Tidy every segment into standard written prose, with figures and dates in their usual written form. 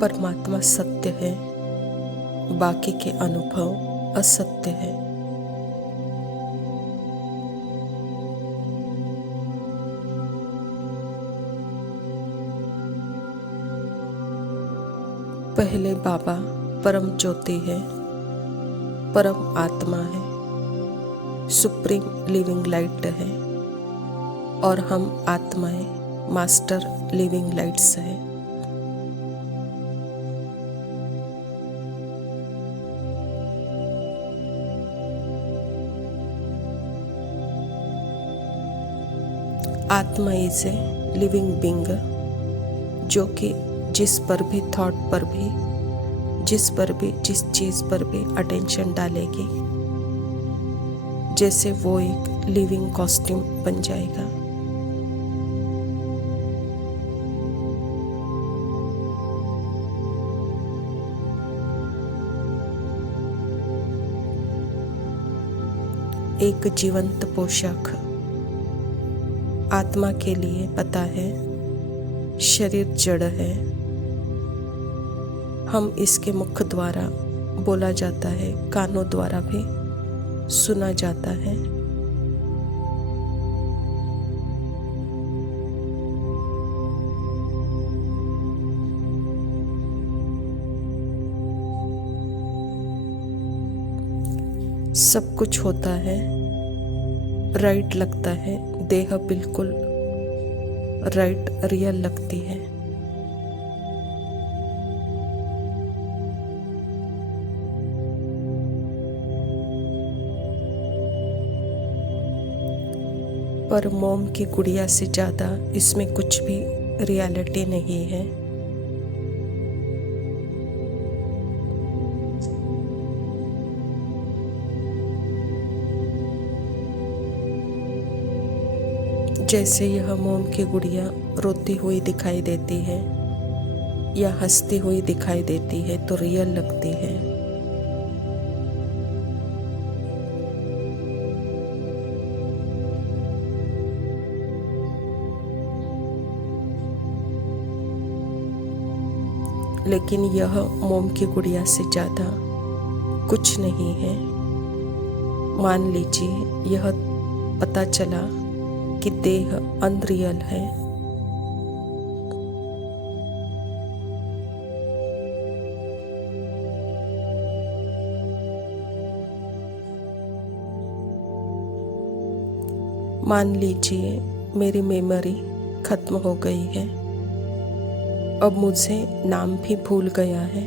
परमात्मा सत्य है, बाकी के अनुभव असत्य है। पहले बाबा परम ज्योति है, परम आत्मा है, सुप्रीम लिविंग लाइट है, और हम आत्माएं मास्टर लिविंग लाइट्स है। आत्मा इज ए लिविंग बीइंग, जो कि जिस पर भी थॉट पर भी, जिस पर भी, जिस चीज पर भी अटेंशन डालेगी, जैसे वो एक लिविंग कॉस्ट्यूम बन जाएगा। एक जीवंत पोशाक आत्मा के लिए पता है, शरीर जड़ है। हम इसके मुख द्वारा बोला जाता है, कानों द्वारा भी सुना जाता है। सब कुछ होता है, राइट लगता है, देह बिल्कुल राइट रियल लगती है। पर मोम की गुड़िया से ज़्यादा इसमें कुछ भी रियलिटी नहीं है। जैसे यह मोम की गुड़िया रोती हुई दिखाई देती है या हंसती हुई दिखाई देती है तो रियल लगती है। लेकिन यह मोम की गुड़िया से ज़्यादा कुछ नहीं है। मान लीजिए यह पता चला कि देह अनरियल है, मान लीजिए मेरी मेमोरी खत्म हो गई है, अब मुझे नाम भी भूल गया है।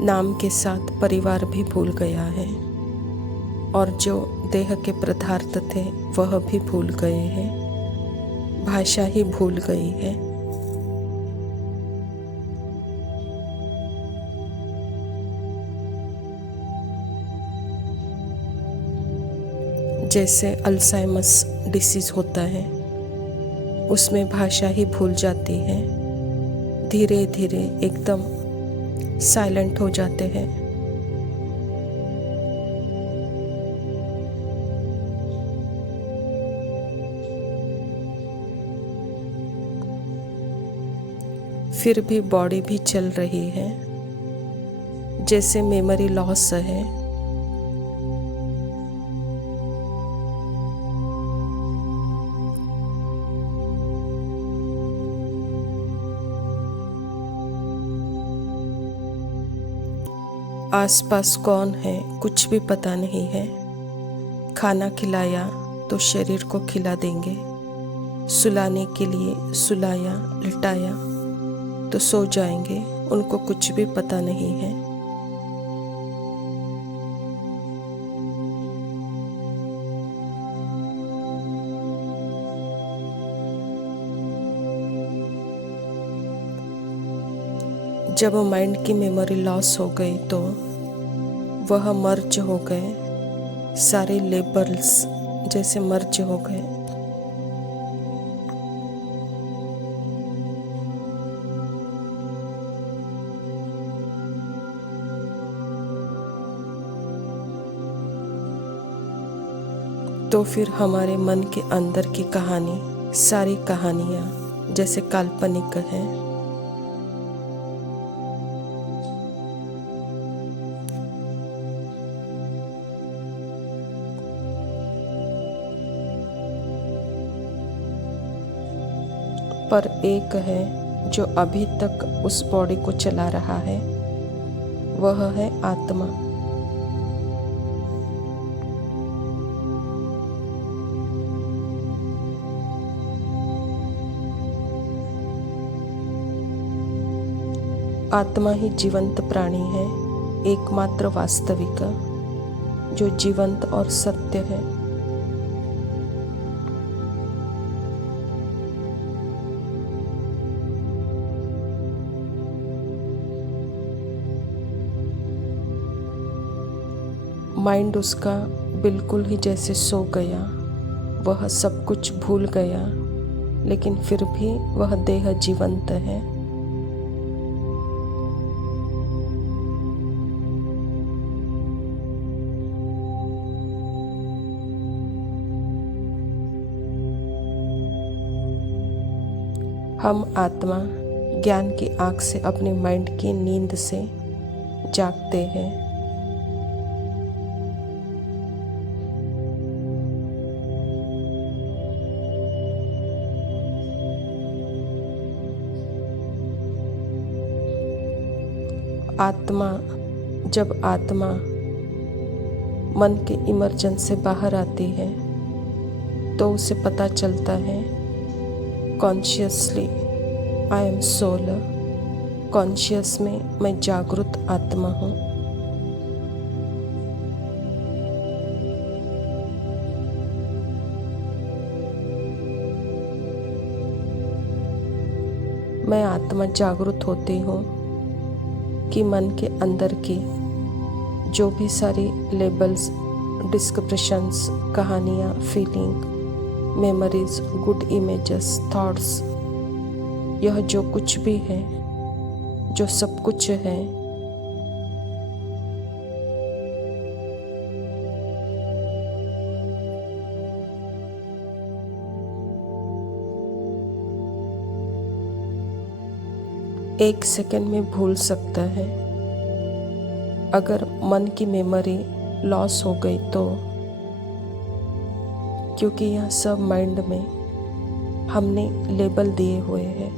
नाम के साथ परिवार भी भूल गया है, और जो देह के पदार्थ थे वह भी भूल गए हैं, भाषा ही भूल गई है। जैसे अल्जाइमर्स डिसीज होता है, उसमें भाषा ही भूल जाती है, धीरे धीरे एकदम साइलेंट हो जाते हैं। फिर भी बॉडी भी चल रही है, जैसे मेमोरी लॉस है। आसपास कौन है कुछ भी पता नहीं है। खाना खिलाया तो शरीर को खिला देंगे, सुलाने के लिए सुलाया लिटाया तो सो जाएंगे, उनको कुछ भी पता नहीं है। जब माइंड की मेमोरी लॉस हो गई तो वह मर्ज हो गए, सारे लेबल्स जैसे मर्ज हो गए। तो फिर हमारे मन के अंदर की कहानी, सारी कहानियाँ जैसे काल्पनिक हैं। पर एक है जो अभी तक उस बॉडी को चला रहा है, वह है आत्मा। आत्मा ही जीवंत प्राणी है, एकमात्र वास्तविक, जो जीवंत और सत्य है। माइंड उसका बिल्कुल ही जैसे सो गया, वह सब कुछ भूल गया, लेकिन फिर भी वह देह जीवंत है। हम आत्मा ज्ञान की आँख से अपने माइंड की नींद से जागते हैं। जब आत्मा मन के इमर्जन से बाहर आती है तो उसे पता चलता है, consciously I am soul, conscious में मैं जागृत आत्मा हूँ। मैं आत्मा जागृत होती हूँ कि मन के अंदर की जो भी सारी लेबल्स, डिस्क्रिप्शंस, कहानियाँ, feeling, memories, good images, thoughts, यह जो कुछ भी है, जो सब कुछ है, एक सेकंड में भूल सकता है। अगर मन की मेमोरी लॉस हो गई तो, क्योंकि यह सब माइंड में हमने लेबल दिए हुए हैं।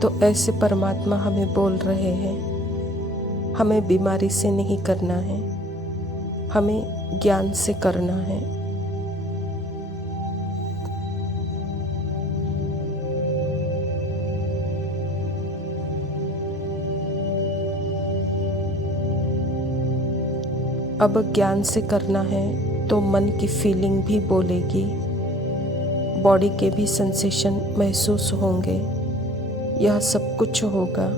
तो ऐसे परमात्मा हमें बोल रहे हैं, हमें बीमारी से नहीं करना है, हमें ज्ञान से करना है। अब ज्ञान से करना है तो मन की फीलिंग भी बोलेगी, बॉडी के भी सेंसेशन महसूस होंगे, यह सब कुछ होगा।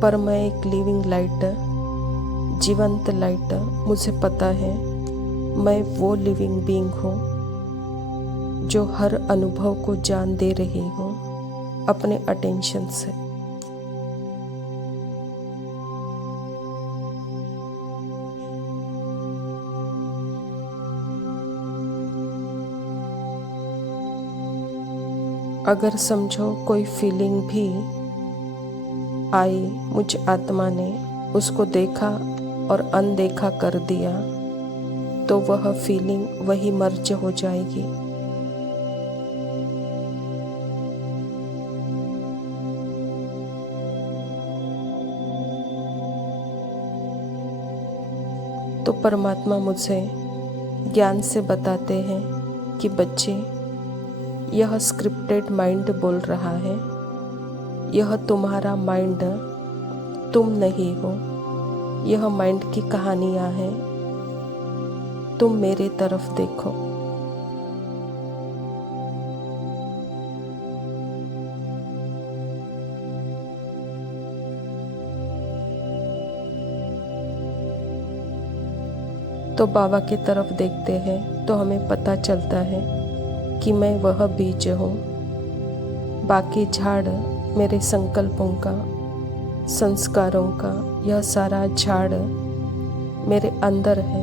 पर मैं एक लिविंग लाइट, जीवंत लाइट, मुझे पता है मैं वो लिविंग बीइंग हूँ जो हर अनुभव को जान दे रही हूँ अपने अटेंशन से। अगर समझो कोई फीलिंग भी आई, मुझ आत्मा ने उसको देखा और अनदेखा कर दिया, तो वह फीलिंग वही मर्ज हो जाएगी। तो परमात्मा मुझे ज्ञान से बताते हैं कि बच्चे, यह स्क्रिप्टेड माइंड बोल रहा है, यह तुम्हारा माइंड तुम नहीं हो, यह माइंड की कहानियाँ हैं, तुम मेरे तरफ देखो। तो बाबा की तरफ देखते हैं तो हमें पता चलता है कि मैं वह बीज हूँ। बाकी झाड़ मेरे संकल्पों का, संस्कारों का, यह सारा झाड़ मेरे अंदर है।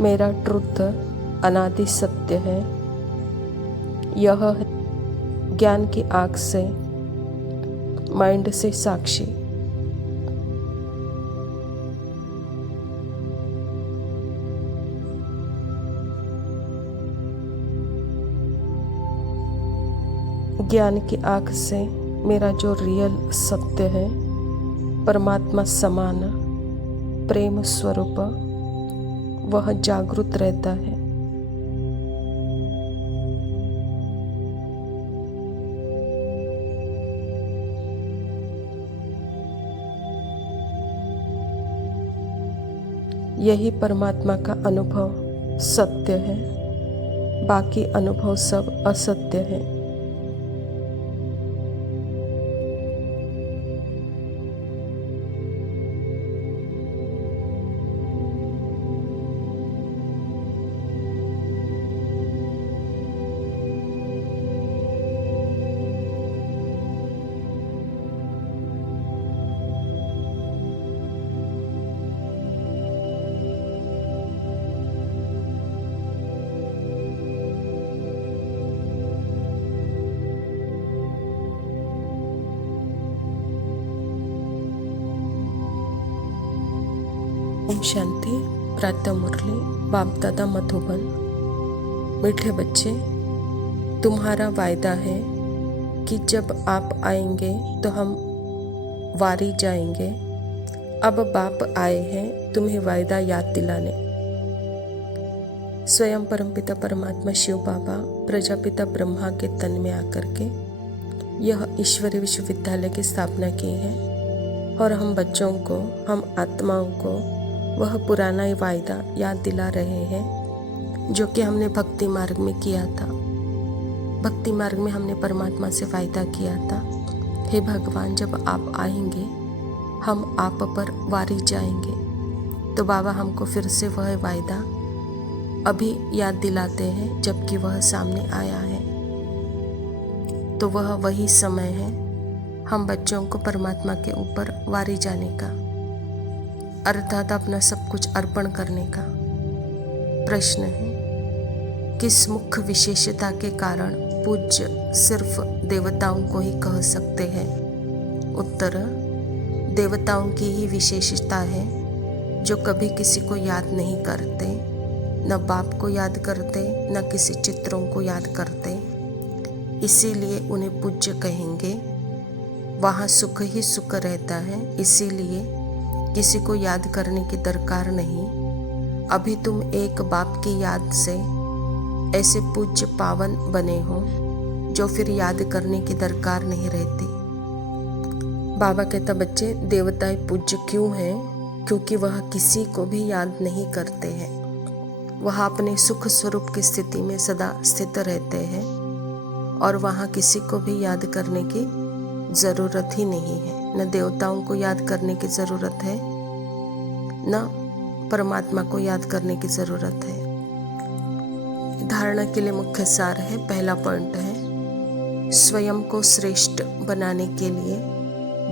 मेरा ट्रुथ अनादि सत्य है। यह ज्ञान की आँख से, माइंड से साक्षी। ज्ञान की आँख से मेरा जो रियल सत्य है, परमात्मा समान प्रेम स्वरूप, वह जागृत रहता है। यही परमात्मा का अनुभव सत्य है, बाकी अनुभव सब असत्य है। ओम शांति। प्रातः मुरली बाप दादा मधुबन। मीठे बच्चे, तुम्हारा वायदा है कि जब आप आएंगे तो हम वारी जाएंगे। अब बाप आए हैं तुम्हें वायदा याद दिलाने। स्वयं परमपिता परमात्मा शिव बाबा प्रजापिता ब्रह्मा के तन में आकर के यह ईश्वरीय विश्वविद्यालय की स्थापना की है और हम बच्चों को, हम आत्माओं को वह पुराना ही वायदा याद दिला रहे हैं जो कि हमने भक्ति मार्ग में किया था। भक्ति मार्ग में हमने परमात्मा से वायदा किया था, हे भगवान जब आप आएंगे हम आप पर वारी जाएंगे। तो बाबा हमको फिर से वह वायदा अभी याद दिलाते हैं जबकि वह सामने आया है। तो वह वही समय है हम बच्चों को परमात्मा के ऊपर वारी जाने का, अर्थात अपना सब कुछ अर्पण करने का। प्रश्न है, किस मुख्य विशेषता के कारण पूज्य सिर्फ देवताओं को ही कह सकते हैं? उत्तर, देवताओं की ही विशेषता है जो कभी किसी को याद नहीं करते, न बाप को याद करते, न किसी चित्रों को याद करते। इसीलिए उन्हें पूज्य कहेंगे। वहाँ सुख ही सुख रहता है, इसीलिए किसी को याद करने की दरकार नहीं। अभी तुम एक बाप की याद से ऐसे पूज्य पावन बने हो जो फिर याद करने की दरकार नहीं रहती। बाबा कहता, बच्चे देवताएं पूज्य क्यों हैं? क्योंकि वह किसी को भी याद नहीं करते हैं। वह अपने सुख स्वरूप की स्थिति में सदा स्थित रहते हैं और वहाँ किसी को भी याद करने की ज़रूरत ही नहीं है। न देवताओं को याद करने की ज़रूरत है, न परमात्मा को याद करने की ज़रूरत है। धारणा के लिए मुख्य सार है। पहला पॉइंट है, स्वयं को श्रेष्ठ बनाने के लिए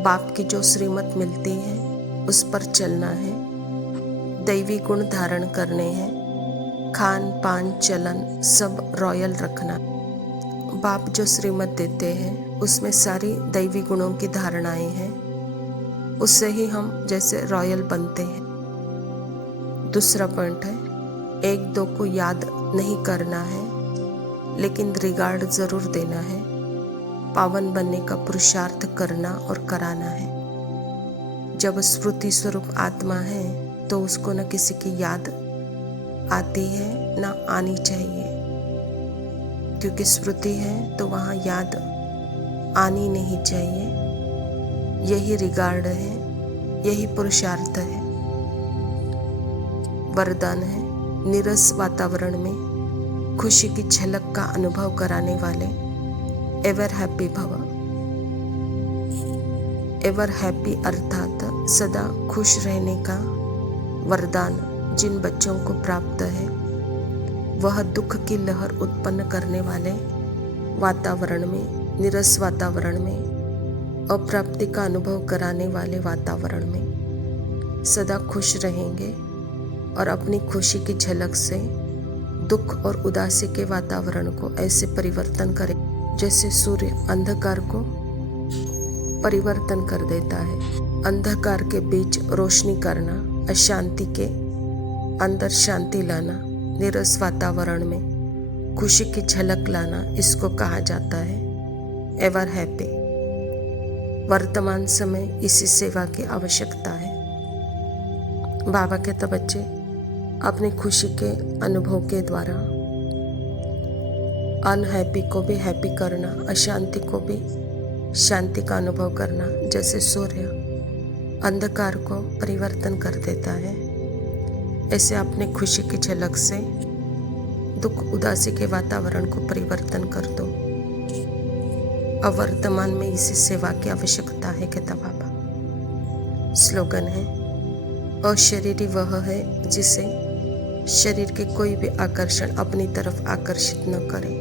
बाप की जो श्रीमत मिलती है उस पर चलना है। दैवी गुण धारण करने हैं। खान पान चलन सब रॉयल रखना। बाप जो श्रीमत देते हैं उसमें सारी दैवी गुणों की धारणाएं हैं, उससे ही हम जैसे रॉयल बनते हैं। दूसरा पॉइंट है, एक दो को याद नहीं करना है लेकिन रिगार्ड जरूर देना है। पावन बनने का पुरुषार्थ करना और कराना है। जब स्मृति स्वरूप आत्मा है तो उसको न किसी की याद आती है न आनी चाहिए, क्योंकि स्मृति है तो वहाँ याद आनी नहीं चाहिए। यही रिगार्ड है, यही पुरुषार्थ है। वरदान है, नीरस वातावरण में खुशी की झलक का अनुभव कराने वाले एवर हैप्पी भव। एवर हैप्पी अर्थात सदा खुश रहने का वरदान जिन बच्चों को प्राप्त है, वह दुख की लहर उत्पन्न करने वाले वातावरण में, नीरस वातावरण में, अप्राप्ति का अनुभव कराने वाले वातावरण में सदा खुश रहेंगे और अपनी खुशी की झलक से दुख और उदासी के वातावरण को ऐसे परिवर्तन करें जैसे सूर्य अंधकार को परिवर्तन कर देता है। अंधकार के बीच रोशनी करना, अशांति के अंदर शांति लाना, नीरस वातावरण में खुशी की झलक लाना, इसको कहा जाता है एवर हैप्पी। वर्तमान समय इसी सेवा की आवश्यकता है। बाबा कहता बच्चे अपनी खुशी के अनुभव के द्वारा अनहैप्पी को भी हैप्पी करना, अशांति को भी शांति का अनुभव करना, जैसे सूर्य अंधकार को परिवर्तन कर देता है, ऐसे अपने खुशी की झलक से दुख उदासी के वातावरण को परिवर्तन कर दो। अब वर्तमान में इसी सेवा की आवश्यकता है, कहता बाबा। स्लोगन है, अशरीरी वह है जिसे शरीर के कोई भी आकर्षण अपनी तरफ आकर्षित न करे।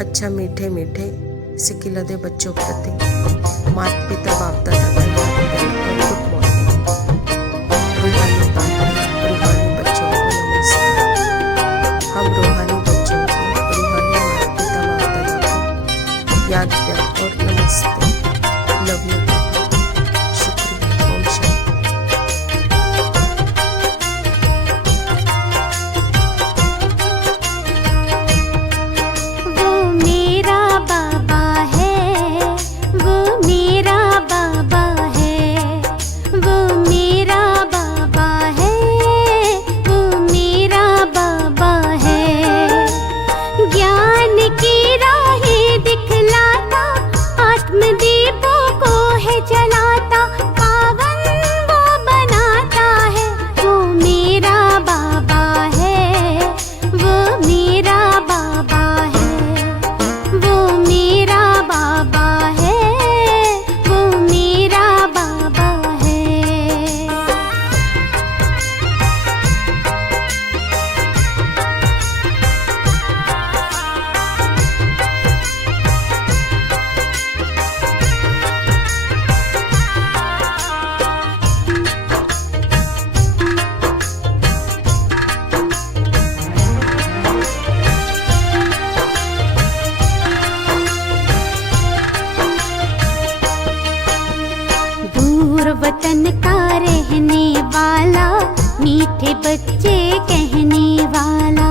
अच्छा मीठे मीठे सिकिला दे बच्चों प्रति माता पिता बाप दादा का गुड मॉर्निंग। रूहानी बाप रूहानी बच्चों को नमस्कार। हम रूहानी बच्चों को, रूहानी माता पिता बाप दादा को याद प्यार और नमस्ते। Love you. शुक्रिया। ओम शांति। वतन का रहने वाला, मीठे बच्चे कहने वाला।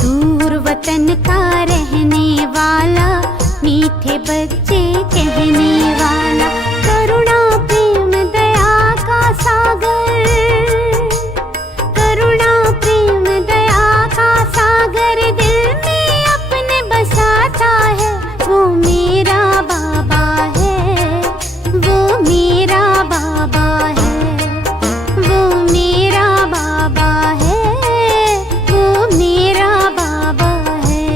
दूर वतन का रहने वाला, मीठे बच्चे कहने वाला। करुणा प्रेम दया का सागर, करुणा प्रेम दया का सागर दिल में अपने बसाता है। वो मेरा बाबा है, वो मेरा बाबा है, वो मेरा बाबा है, वो मेरा बाबा है।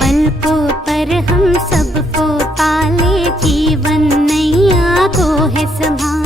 पलकों पर हम सबको पाले, जीवन नैया को है संभाले।